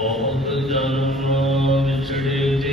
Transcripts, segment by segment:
ਬਹੁਤ ਜਨਮ ਵਿਛੜੇ ਤੇ।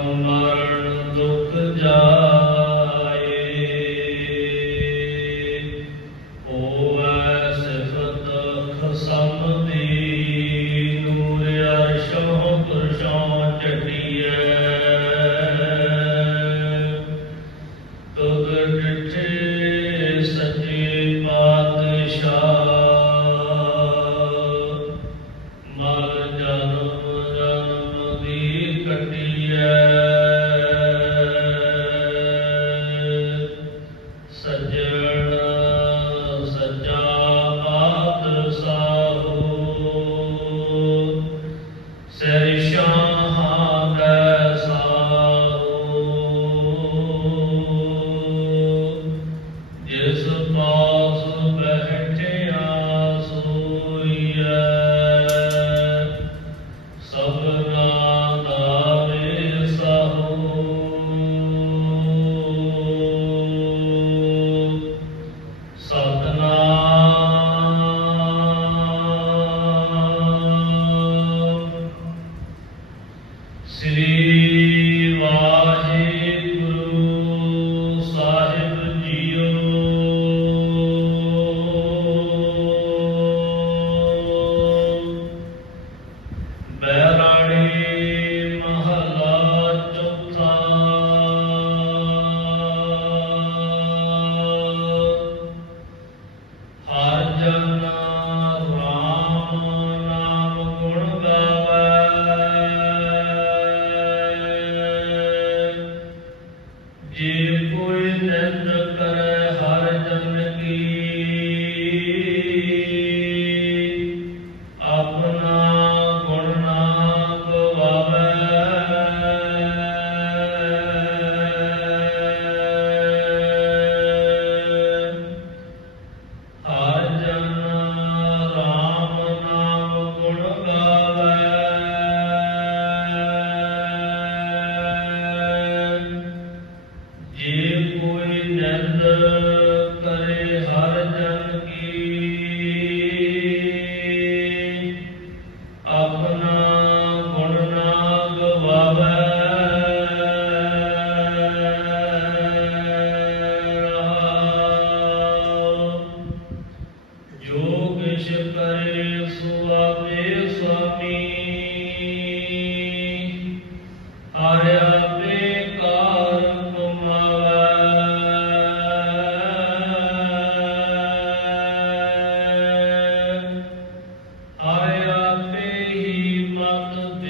Rama. Shri.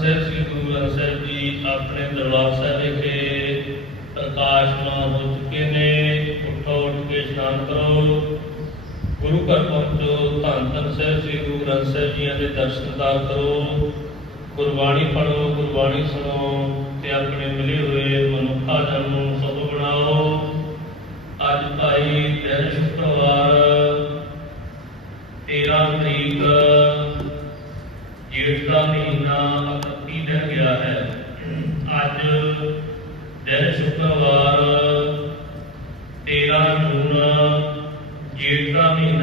ਸਾਹਿਬ ਸ੍ਰੀ ਗੁਰੂ ਗ੍ਰੰਥ ਸਾਹਿਬ ਜੀ, ਆਪਣੇ ਦਰਬਾਰ ਸਾਹਿਬ ਵਿਖੇ ਪ੍ਰਕਾਸ਼ਮਾਨ ਹੋ ਚੁੱਕੇ ਨੇ। ਉਠੋ, ਉੱਠ ਕੇ ਇਸ਼ਨਾਨ ਕਰੋ। ਗੁਰੂ ਘਰ ਪਹੁੰਚੋ, ਧੰਨ ਧੰਨ ਸਾਹਿਬ ਸ੍ਰੀ ਗੁਰੂ ਗ੍ਰੰਥ ਸਾਹਿਬ ਜੀ ਦੇ ਦਰਸ਼ਨ ਕਰੋ। ਗੁਰਬਾਣੀ ਪੜੋ ਗੁਰਬਾਣੀ ਸੁਣੋ ਤੇ ਆਪਣੇ ਮਿਲੇ ਹੋਏ ਮਨੁੱਖਾ ਜਨ ਨੂੰ ਸਭ ਬਣਾਓ। ਅੱਜ ਭਾਈ ਤਿੰਨ ਸ਼ੁੱਕਰਵਾਰ 13 ਤਰੀਕ, ਜੇਠ ਦਾ ਮਹੀਨਾ ਅੱਜ ਦਿਨ ਸ਼ੁੱਕਰਵਾਰ 13 ਜੂਨ ਜੇਠ ਦਾ ਮਹੀਨਾ।